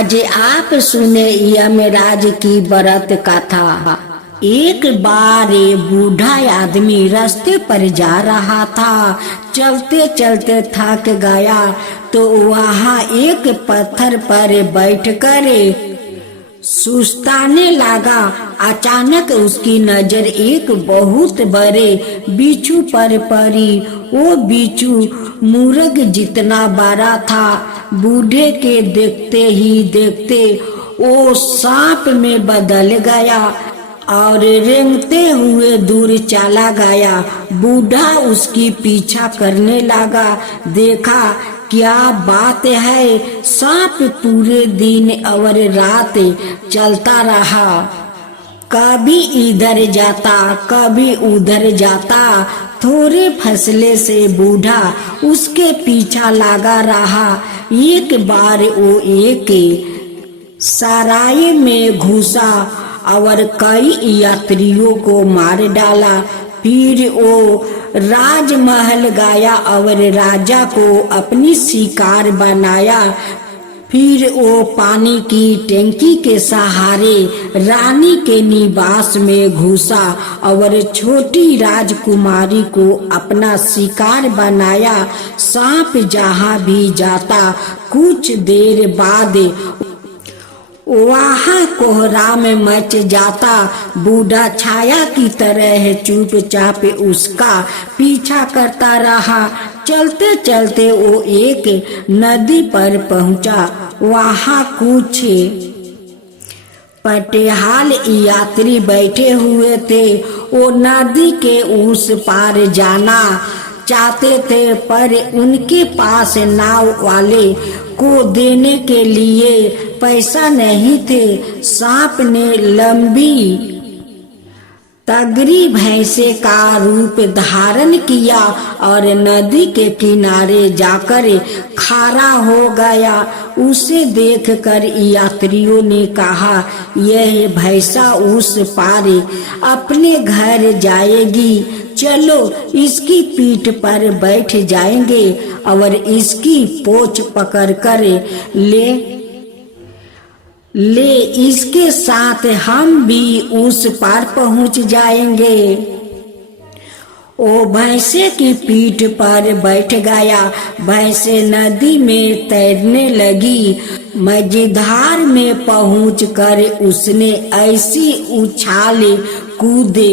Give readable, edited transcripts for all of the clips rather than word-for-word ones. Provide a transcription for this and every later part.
आज आप सुने यमराज की व्रत कथा। एक बार बूढ़ा आदमी रास्ते पर जा रहा था। चलते चलते थक गया तो वहाँ एक पत्थर पर बैठकर सुस्ताने लगा। अचानक उसकी नजर एक बहुत बड़े बिच्छू पर पड़ी। वो बिच्छू मुर्ग जितना बड़ा था। बूढ़े के देखते ही देखते वो सांप में बदल गया और रेंगते हुए दूर चला गया। बूढ़ा उसकी पीछा करने लगा। देखा क्या बात है, सांप पूरे दिन और रात चलता रहा। कभी इधर जाता कभी उधर जाता। थोड़े फसले से बूढ़ा उसके पीछा लगा रहा। एक बार वो एक सराय में घुसा और कई यात्रियों को मार डाला। फिर वो राजमहल गया और राजा को अपनी शिकार बनाया। फिर वो पानी की टंकी के सहारे रानी के निवास में घुसा और छोटी राजकुमारी को अपना शिकार बनाया। सांप जहाँ भी जाता कुछ देर बाद वहाँ कोहराम मच जाता। बूढ़ा छाया की तरह चुपचाप उसका पीछा करता रहा। चलते चलते वो एक नदी पर पहुँचा। वहाँ कुछ पटेहाल यात्री बैठे हुए थे। वो नदी के उस पार जाना चाहते थे, पर उनके पास नाव वाले को देने के लिए पैसा नहीं थे। सांप ने लंबी तगड़ी भैंसे का रूप धारण किया और नदी के किनारे जाकर खड़ा हो गया। उसे देखकर यात्रियों ने कहा, यह भैंसा उस पार अपने घर जाएगी। चलो इसकी पीठ पर बैठ जाएंगे और इसकी पोंछ पकड़कर ले इसके साथ हम भी उस पार पहुंच जाएंगे। ओ भैंसे की पीठ पर बैठ गया। भैंसे नदी में तैरने लगी। मझधार में पहुंचकर उसने ऐसी उछाल कूदे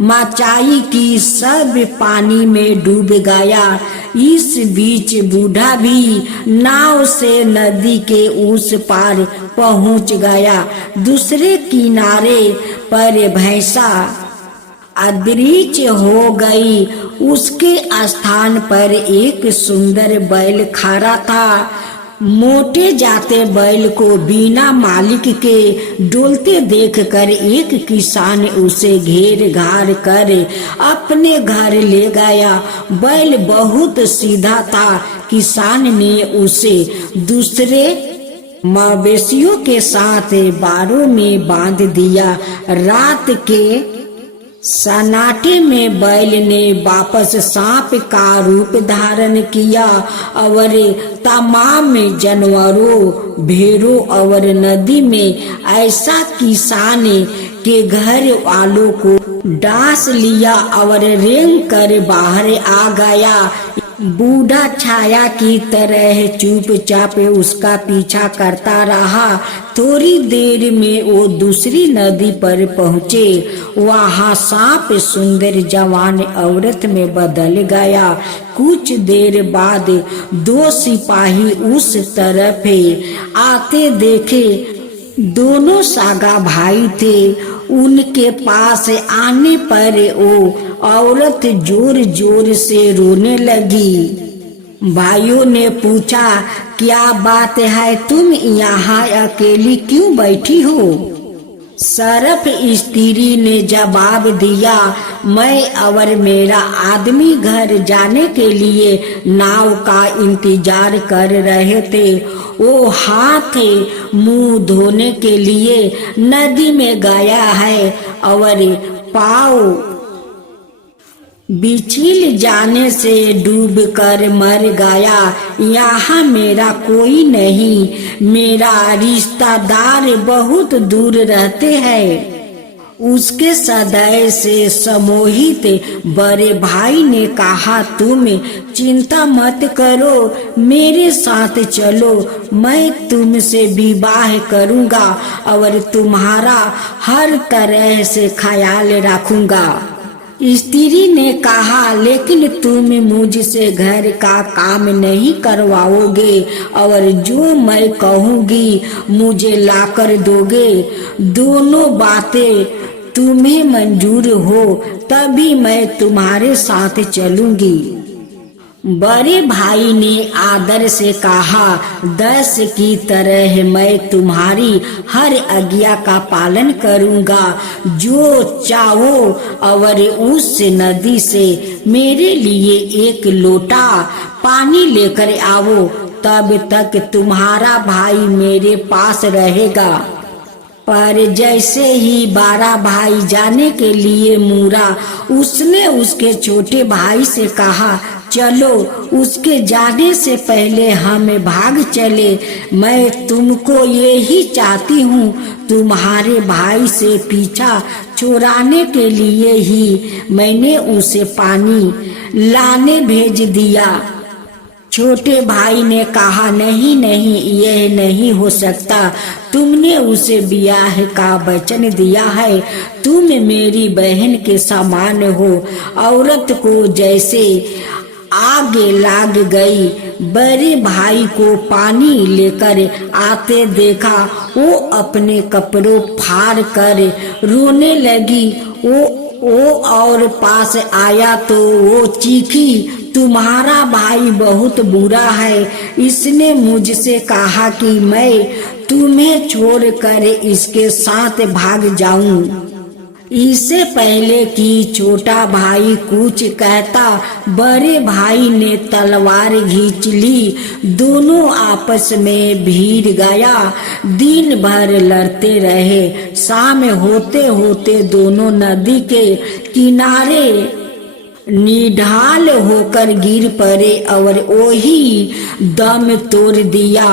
मचाई कि सब पानी में डूब गया। इस बीच बूढ़ा भी नाव से नदी के उस पार पहुंच गया। दूसरे किनारे पर भैंसा अदृश्य हो गई। उसके स्थान पर एक सुंदर बैल खड़ा था। मोटे जाते बैल को बिना मालिक के डोलते देखकर एक किसान उसे घेर घार कर अपने घर ले गया। बैल बहुत सीधा था। किसान ने उसे दूसरे मवेशियों के साथ बाड़ों में बांध दिया। रात के सन्नाटे में बैल ने वापस सांप का रूप धारण किया और तमाम जानवरों, भेड़ों और नदी में ऐसा किसान के घर वालों को डांस लिया और रेंग कर बाहर आ गया। बूढ़ा छाया की तरह चुपचाप उसका पीछा करता रहा। थोड़ी देर में वो दूसरी नदी पर पहुँचे। वहाँ सांप सुंदर जवान औरत में बदल गया। कुछ देर बाद दो सिपाही उस तरफ आते देखे। दोनों सागा भाई थे। उनके पास आने पर वो औरत जोर जोर से रोने लगी। भाइयों ने पूछा, क्या बात है, तुम यहाँ अकेली क्यों बैठी हो? सरफ स्त्री ने जवाब दिया, मैं और मेरा आदमी घर जाने के लिए नाव का इंतजार कर रहे थे। वो हाथ मुंह धोने के लिए नदी में गया है और बिछिल जाने से डूब कर मर गया, यहाँ मेरा कोई नहीं, मेरा रिश्तेदार बहुत दूर रहते हैं। उसके सदैव से सम्मोहित बड़े भाई ने कहा, तुम चिंता मत करो, मेरे साथ चलो, मैं तुमसे विवाह करूंगा और तुम्हारा हर तरह से ख्याल रखूंगा। स्त्री ने कहा, लेकिन तुम मुझसे घर का काम नहीं करवाओगे और जो मैं कहूँगी मुझे लाकर दोगे। दोनों बातें तुम्हें मंजूर हो तभी मैं तुम्हारे साथ चलूंगी। बड़े भाई ने आदर से कहा, 10 की तरह मैं तुम्हारी हर आज्ञा का पालन करूंगा। जो चाहो और उस नदी से मेरे लिए 1 लोटा पानी लेकर आओ, तब तक तुम्हारा भाई मेरे पास रहेगा। पर जैसे ही बड़ा भाई जाने के लिए मुड़ा, उसने उसके छोटे भाई से कहा, चलो, उसके जाने से पहले हम भाग चले। मैं तुमको यही चाहती हूँ, तुम्हारे भाई से पीछा छुड़ाने के लिए ही मैंने उसे पानी लाने भेज दिया। छोटे भाई ने कहा, नहीं नहीं, यह नहीं हो सकता, तुमने उसे ब्याह का वचन दिया है, तुम मेरी बहन के समान हो। औरत को जैसे आगे लाग गई। बड़े भाई को पानी लेकर आते देखा, वो अपने कपड़ों फाड़ कर रोने लगी। वो और पास आया तो वो चीखी, तुम्हारा भाई बहुत बुरा है, इसने मुझसे कहा कि मैं तुम्हें छोड़कर इसके साथ भाग जाऊं। इससे पहले कि छोटा भाई कुछ कहता, बड़े भाई ने तलवार खींच ली। दोनों आपस में भिड़ गया। दिन भर लड़ते रहे। शाम होते होते दोनों नदी के किनारे निढाल होकर गिर पड़े और वही दम तोड़ दिया।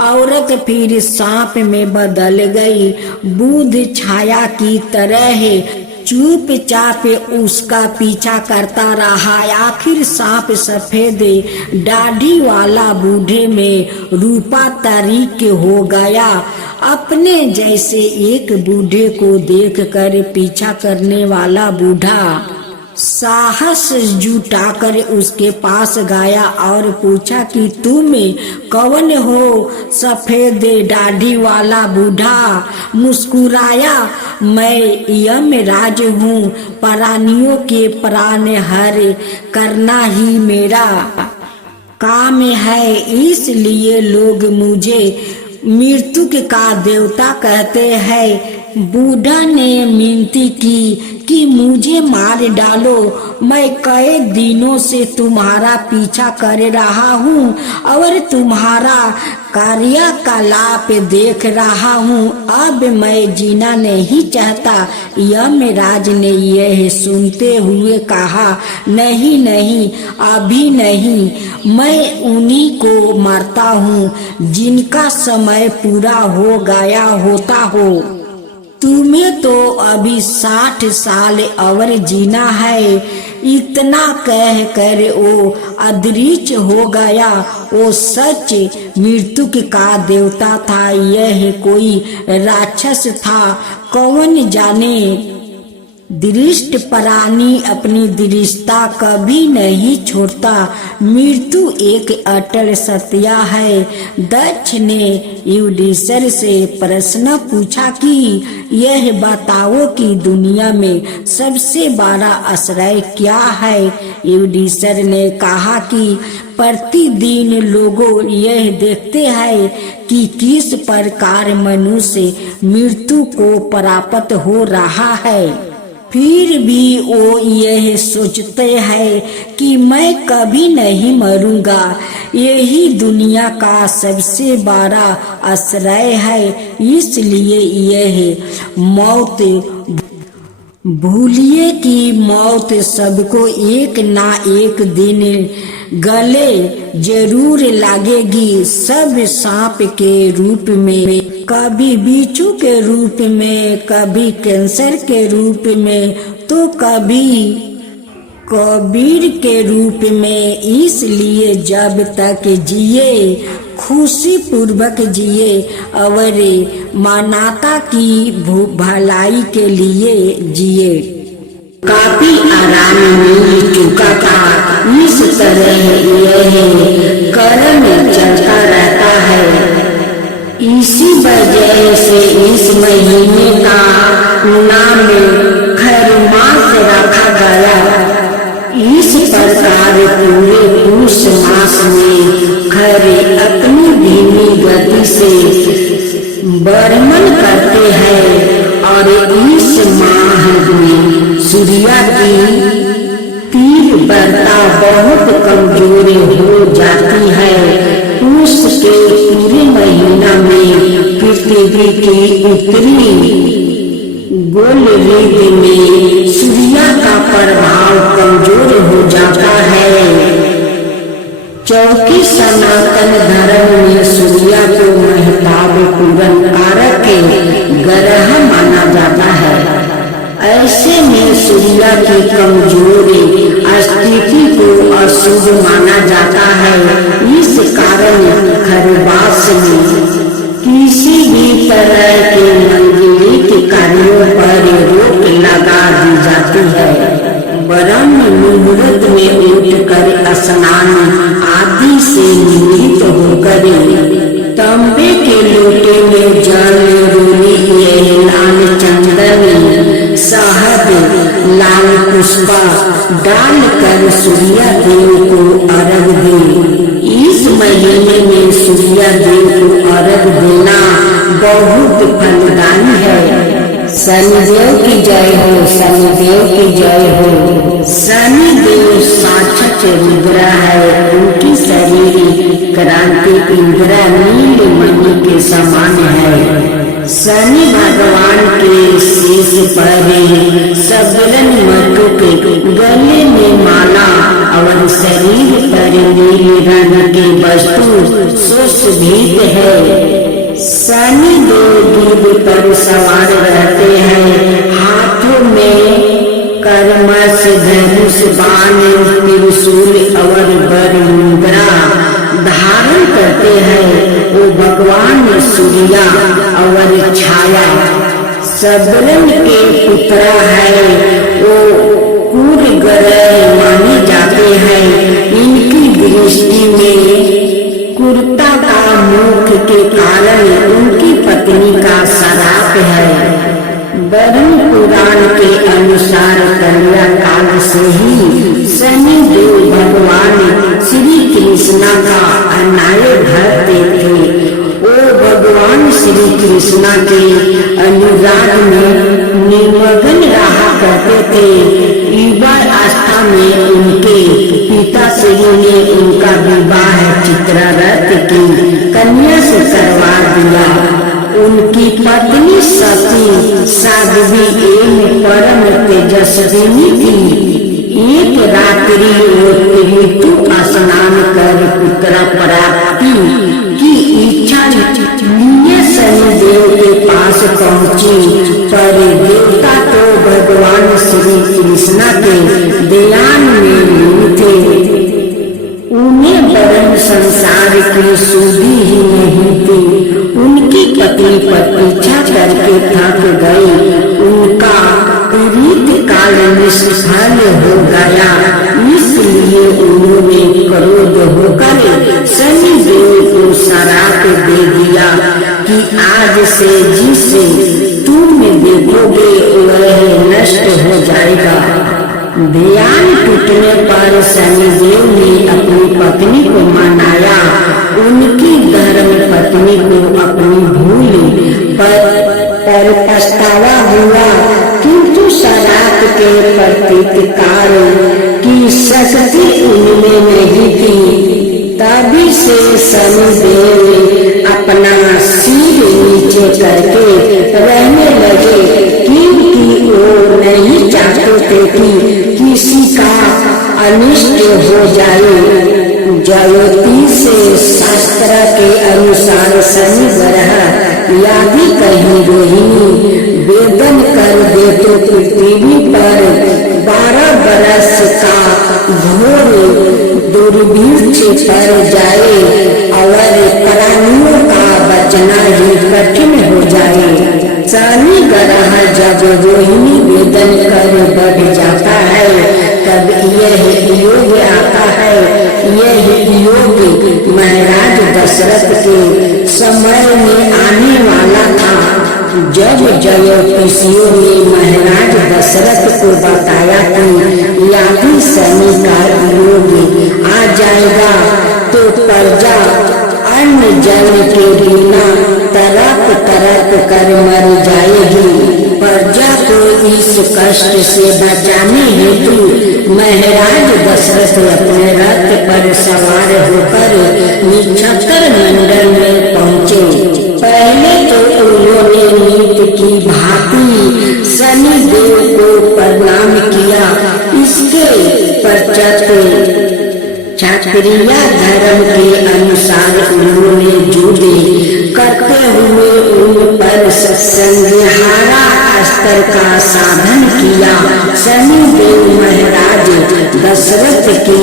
औरत फिर सांप में बदल गई। बुध छाया की तरह चुपचाप उसका पीछा करता रहा। आखिर सांप सफेद दाढ़ी वाला बूढ़े में रूपांतरित हो गया। अपने जैसे एक बूढ़े को देखकर पीछा करने वाला बूढ़ा साहस जुटाकर उसके पास गया और पूछा कि तुम कौन हो? सफेद दाढ़ी वाला बूढ़ा मुस्कुराया, मैं यमराज हूँ, प्राणियों के प्राण हर करना ही मेरा काम है, इसलिए लोग मुझे मृत्यु का देवता कहते हैं। बूढ़ा ने मिनती की कि मुझे मार डालो, मैं कई दिनों से तुम्हारा पीछा कर रहा हूँ और तुम्हारा कार्यकलाप देख रहा हूँ। अब मैं जीना नहीं चाहता। यमराज ने यह सुनते हुए कहा, नहीं नहीं, अभी नहीं, मैं उन्हीं को मारता हूँ जिनका समय पूरा हो गया होता हो। तुम्हें तो अभी 60 साल और जीना है। इतना कह कर वो अदृश्य हो गया। वो सच मृत्यु का देवता था, यह कोई राक्षस था, कौन जाने। दृष्ट प्राणी अपनी दृष्टता कभी नहीं छोड़ता। मृत्यु एक अटल सत्य है। दक्ष ने युधिष्ठिर से प्रश्न पूछा कि यह बताओ कि दुनिया में सबसे बड़ा आश्रय क्या है? युधिष्ठिर ने कहा कि प्रतिदिन लोग यह देखते हैं कि किस प्रकार मनुष्य मृत्यु को प्राप्त हो रहा है, फिर भी वो यह सोचते हैं कि मैं कभी नहीं मरूंगा। यही दुनिया का सबसे बड़ा आश्रय है, इसलिए यह मौत भूलिए कि मौत सबको एक ना एक दिन गले जरूर लगेगी। सब सांप के रूप में, कभी बिच्छू के रूप में, कभी कैंसर के रूप में, तो कभी कबीर के रूप में। इसलिए जब तक जिए खुशी पूर्वक जिए और मानवता की भलाई के लिए जिए। काफी आराम मिल चुका था। इस तरह यह कर्म चलता रहता है। इसी वजह से इस महीने का नाम खरमास रखा गया। इस प्रकार पूरे पुष मास में खरे अपनी धीमी गति से बर्मन करते हैं और इस माह में सूर्य की तीव्रता बहुत कमजोर हो जाती है। पुष के पूरे महीना में पृथ्वी की उत्तरी गोलरीध में सूर्य का प्रभाव कमजोर हो जाता है। चौथी सनातन धर्म में सूर्य को महत्वपूर्ण कारक ग्रह माना जाता है। ऐसे में सूर्य की कमजोरी स्थिति को अशुभ माना जाता है। इस कारण खरवास में किसी भी तरह के मंगलिक कार्यों पर रोक लगा दी जाती है। ब्रह्म मुहूर्त में उठकर स्नान आदि से निवृत्त होकर तांबे के लोटे में जल, रोली, लाल चंदन, शहद, लाल पुष्पा डालकर सूर्य देव को अर्घ दे। इस महीने में सूर्य देव को अर्घ देना बहुत फलदायी है। शनिदेव की जय हो, शनिदेव की जय हो। शनिदेव साक्षात रुद्र है। उनकी शरीर क्रांति इंद्रा नीलमणि के समान है। शनि भगवान के शीश पर सबलन मुकुट, गले में माला और शरीर पर नीले रंग की वस्तु सुशोभित है। शनि देव गिद्ध पर सवार रहते हैं। हाथों में कर्मश, धनुष, बाण, त्रिशूल और वर मुद्रा धारण करते हैं। वो भगवान सूर्य और छाया सबलन के पुत्र है। वो कुर ग्रह माने जाते हैं। इनकी दृष्टि में कुर्ता का मुख के कारण उनकी पत्नी का श्राप है। ब्रह्म पुराण के अनुसार कन्या काल से ही शनि देव भगवान श्री कृष्ण का अनाय भक्त थे। वो भगवान श्री कृष्ण के अनुराग में निमग्न रहा करते थे। युवा आस्था में उनके पिता श्री ने उनका विवाह चित्ररथ की कन्या से करवा दिया। उनकी पत्नी सती साध्वी एवं परम तेजस्विनी थी। एक रात्रि वो ऋतु स्नान कर पुत्र प्राप्ति की इच्छा लिए शनिदेव के पास पहुँची। पर देवता तो भगवान श्री कृष्ण के ध्यान में लीन थे। उन्हें ब्रह्म संसार की सुधि ही नहीं थी। उनकी पत्नी प्रतीक्षा करके थक गई। उनका रीत काल निष्फल हो गया। इसलिए उन्होंने क्रोध होकर शनिदेव को श्राप दे दिया कि आज से जिसे तुम देखोगे वह नष्ट हो जाएगा। ध्यान टूटने पर शनिदेव ने अपनी पत्नी को मनाया। उनकी धर्म पत्नी को अपनी भूल पर पछतावा हुआ, किंतु श्राप के प्रतिकार की शक्ति उनमें नहीं थी। तभी से शनिदेव अपना सिर नीचे करके रहने लगे, क्योंकि वो नहीं थे कि किसी का अनिष्ट हो जाए। ज्योतिष शास्त्र के अनुसार शनि ग्रह यदि कहीं रोहिणी वेदन कर दे तो पृथ्वी पर 12 बरस का घोर दुर्भिक्ष पड़ जाए और प्राणियों का बचना ही कठिन हो जाए। शनि ग्रह जब रोहिणी वेदन कर बढ़ जाता है तब यह योग आता है। यह योग महाराज दशरथ के समय में आने वाला था। जब ज्योतिषियों ने महाराज दशरथ को बताया कि यदि शनि का योग आ जाएगा तो प्रजा अन्न जल के बिना तरप तरप कर मर जाएगी। प्रजा को इस कष्ट से बचाने हेतु महाराज दशरथ अपने रथ पर सवार होकर निक्षत्र मंडल में पहुँचे। पहले तो उन्होंने नीति की भांति शनि देव को प्रणाम किया। इसके पश्चात क्षत्रिय धर्म के अनुसार उन्होंने युद्ध करते हुए उन पर संहारा अस्त्र का साधन किया। शनि देव महाराज दशरथ की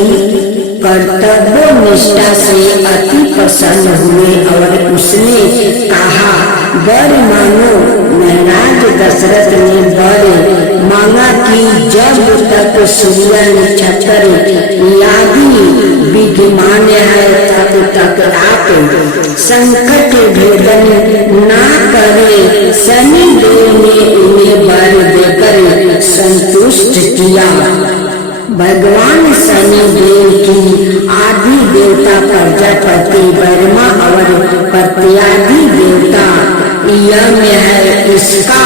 कर्तव्य निष्ठा से अति प्रसन्न हुए और उसने कहा, वर मांगो। महाराज दशरथ ने वर मांगा कि जब तक सूर्य नक्षत्र आदि विद्यमान है तब तक आप संकट भेदन ना करे। शनि देव ने उन्हें वर देकर संतुष्ट किया। भगवान शनि देव की आदि देवता प्रजापति ब्रह्मा और प्रत्यादि देवता यम है। इसका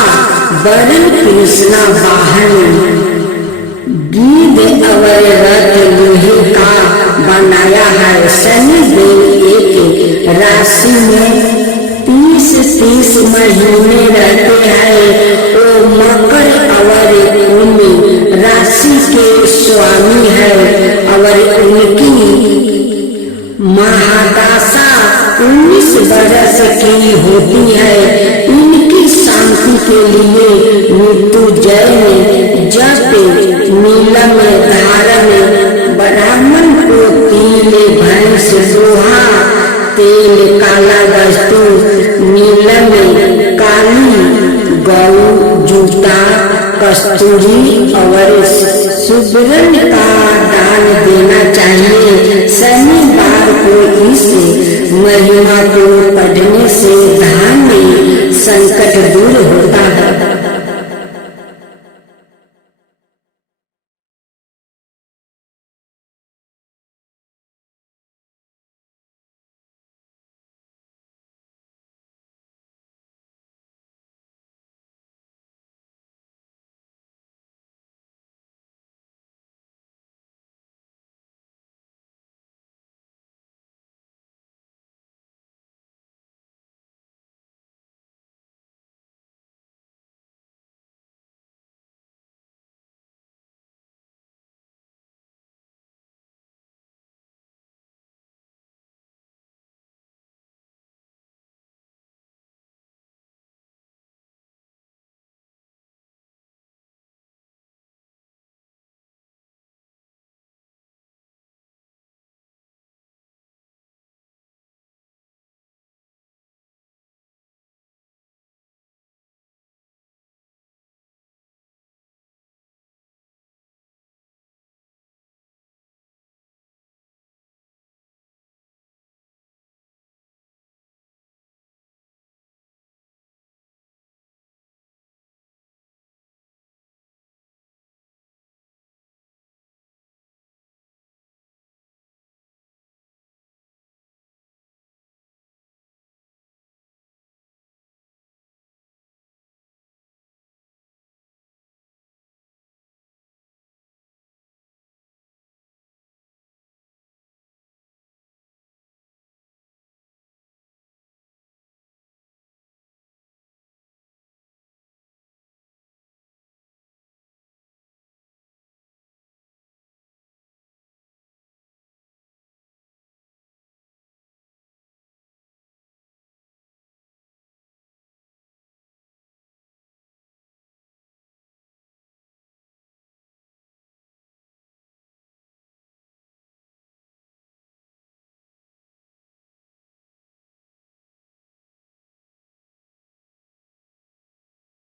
वर्ण कृष्णा वाहन गिद्ध और रथ लोहे का बनाया है। शनि देव एक राशि में 30 महीने रहते हैं। वो मकर और कुंभ राशि के स्वामी है और उनकी महादशा 19 बरस की होती है। इनकी शांति के लिए मृत्युंजय में जप नीलम धारण ब्राह्मण को तिल भैंस लोहा तेल काला वस्तु नीलम काली गौ जूता कस्तूरी और सुवर्ण का दान देना